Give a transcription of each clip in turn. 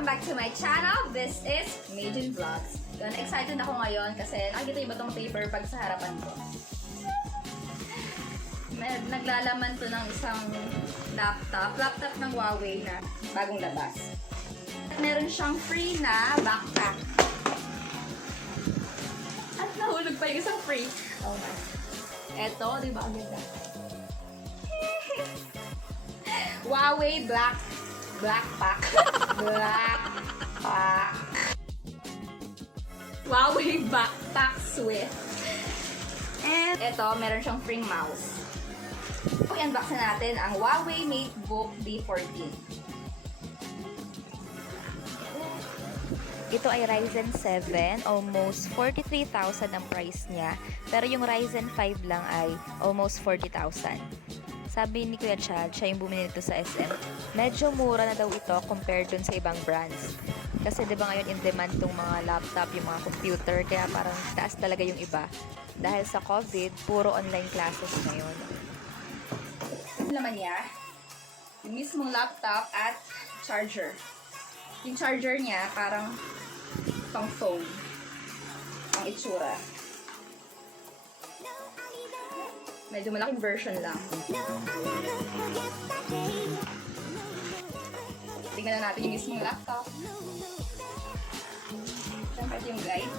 Welcome back to my channel. This is Majin Vlogs. Yun, excited ako ngayon kasi nakikita iba tong paper bag sa harapan ko. Naglalaman to ng isang laptop ng Huawei na bagong labas. At meron siyang free na backpack. At nahulog pa yung isang free. Oh my. Eto, di ba ang ganda? Huawei Blackpack. Huawei Backpack Swift. And ito, meron siyang free mouse. I-unbox na natin ang Huawei Matebook D14. Ito ay Ryzen 7, almost 43,000 ang price niya. Pero yung Ryzen 5 lang ay almost 40,000. Sabi ni Kuya Chad, siya yung bumili nito sa SM. Medyo mura na daw ito compared dun sa ibang brands. Kasi diba ngayon in demand tong mga laptop, yung mga computer, kaya parang taas talaga yung iba. Dahil sa COVID, puro online classes ngayon. Ano naman niya? Yung mismong laptop at charger. Yung charger niya parang pang phone. Ang itsura. Medyo malaking version lang. Tingnan na natin yung mismong laptop. Siyempre ito yung guide.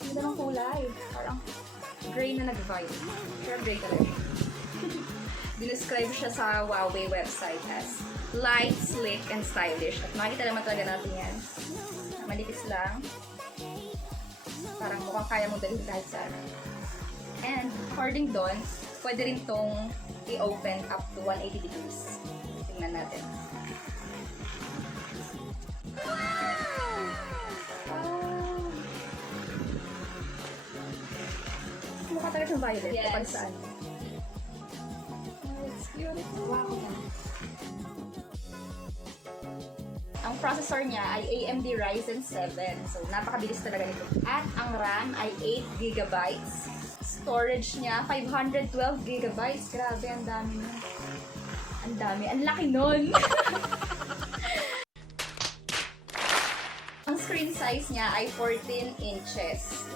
Ganda ng kulay. Parang gray na nag-vibe. Sure, gray talaga. Dinescribe siya sa Huawei website as light, slick, and stylish. At makikita naman talaga natin yan. Malikis lang. Parang mukhang kaya mong dalhin kahit saan. And according doon, pwede rin tong i-open up to 180 degrees. Tingnan natin. Mukha talaga siyang violet. Yes. Kapag saan. Oh, it's beautiful. Wow. Ang processor niya ay AMD Ryzen 7. So, napakabilis talaga nito. At ang RAM ay 8GB. Storage niya, 512GB. Grabe, ang dami nun. Ang dami. Ang laki nun! Ang screen size niya ay 14 inches.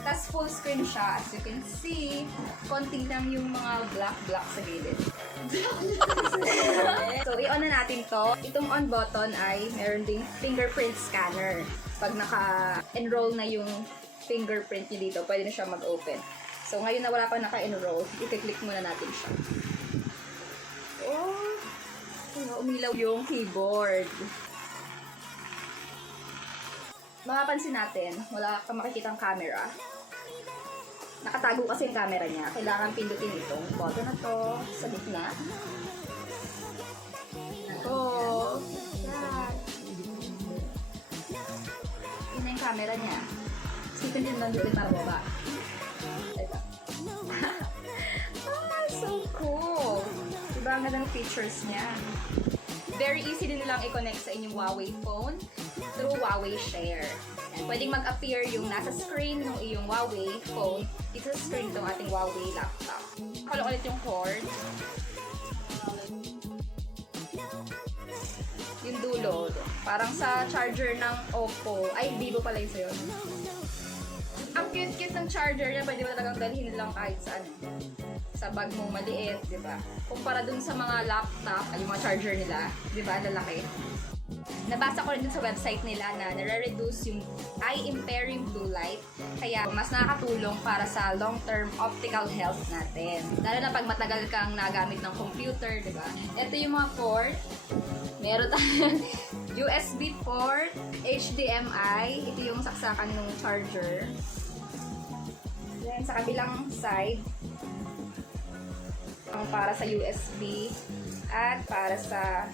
Tapos full screen siya. As you can see, konti lang yung mga black sa gilid. So, i-on na natin to. Itong on button ay meron ding fingerprint scanner. Pag naka-enroll na yung fingerprint nyo dito, pwede na siya mag-open. So, ngayon na wala pa naka-enroll, i-click muna natin siya. Oh! Umilaw yung keyboard. Makapansin natin, wala kang makikitang camera. Nakatago kasi yung camera niya. Kailangan pindutin itong button na to sa gitna. Ito. Yan. Yun na yung camera niya. Sipin din lang dito para baba. Ito. So cool. Diba ang ganda ng features niya. Very easy din nilang i-connect sa inyong Huawei phone through Huawei Share. And pwedeng mag-appear yung nasa screen ng iyong Huawei phone dito sa screen ng ating Huawei laptop. Follow ulit yung cord. Yung dulo. Parang sa charger ng Oppo. Ay, Vivo pala yun sa'yo. Ang cute-cute ng charger niya. Pwede mo talagang dalhin lang kahit saan. Sa bag mo maliit, di ba? Kumpara dun sa mga laptop, ay yung mga charger nila, di ba? Lalaki. Nabasa ko rin dun sa website nila na nare-reduce yung eye-impairing blue light. Kaya mas nakakatulong para sa long-term optical health natin. Lalo na pag matagal kang nagamit ng computer, di ba? Ito yung mga port. Meron tayong USB port, HDMI. Ito yung saksakan ng charger. Then sa kabilang side, para sa USB at para sa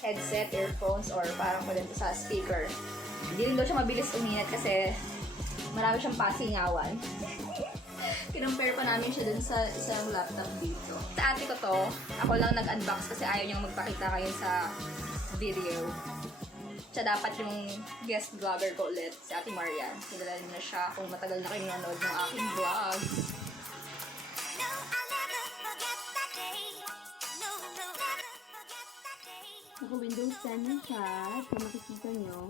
headset, earphones, or parang pwede sa speaker. Hindi rin daw siya mabilis uminat kasi marami siyang pasingawan. Kinompare pa namin siya dun sa isang laptop dito. Sa ate ko to, ako lang nag-unbox kasi ayaw niyang magpakita kayo sa video. siya dapat yung guest vlogger ko ulit, si Ate Maria. Kilala niyo na siya kung matagal na kayong nanonood ng aking vlog. Naka-Windows 10 na siya. So, makikita nyo,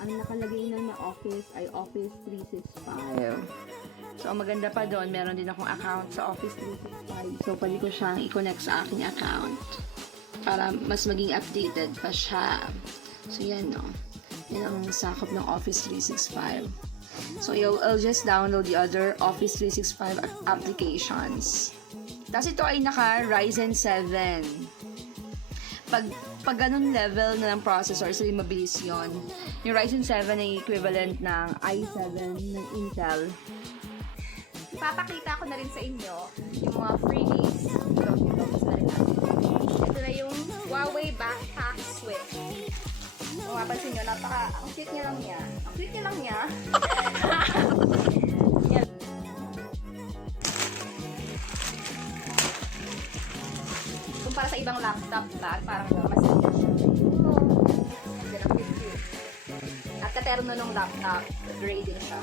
ang nakalagay na Office ay Office 365. So, ang maganda pa doon, meron din akong account sa Office 365. So, pwede ko siyang i-connect sa aking account para mas maging updated pa siya. So, yan, no. Yan ang sakop ng Office 365. So, I'll just download the other Office 365 applications. Tapos, ito ay naka Ryzen 7. Pag ganun level na ng processor, so yung mabilis yun. Yung Ryzen 7 ay equivalent ng i7 ng Intel. Ipapakita ko na rin sa inyo yung mga freebies. Ito na rin natin. Ito na yung Huawei Backpack Switch. Kung mapansin nyo, ang cute niya lang niya. Ang cute niya lang niya. Yan. Kumpara sa ibang laptop bag, parang mas cute siya. Yan ang cute. At katerno nung laptop, grading siya.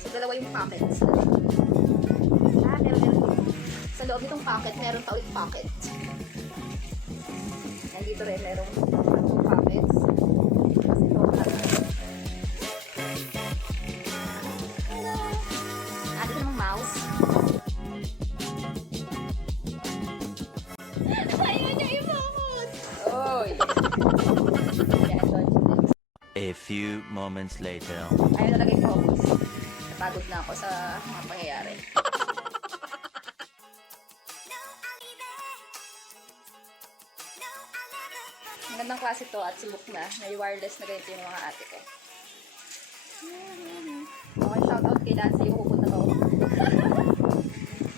So, dalawa yung pockets. Meron. Sa loob nitong pocket, meron pa ulit pocket. Nandito rin, merong pockets. Kasi ito, dito namang mouse. Ayaw niya i-focus! Oh, A few moments later. ayaw talaga i-focus. Napagod na ako sa mga pangyayari. Magandang klase to at subok na. May wireless na ganito yung mga ate ko. Okay, shoutout kay Nancy yung pupunta to.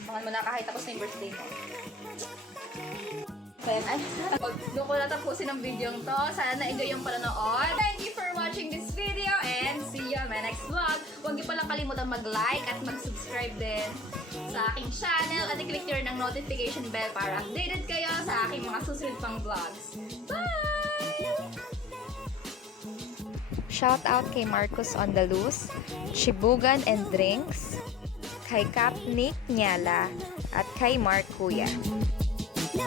Bangan mo na kahit tapos na yung birthday mo. Doon ko natapusin ang video to. Sana na-enjoy yung panonood. Thank you for watching this video and see you on my next vlog. Huwag niyo palang kalimutan mag-like at mag-subscribe din sa aking channel at i-click nyo rin ang notification bell para updated kayo sa aking mga susunod pang vlogs. Bye! Shout out kay Marcos on the Loose, Chibugan and Drinks, kay Cap Nick Nyala, at kay Mark Kuya. No,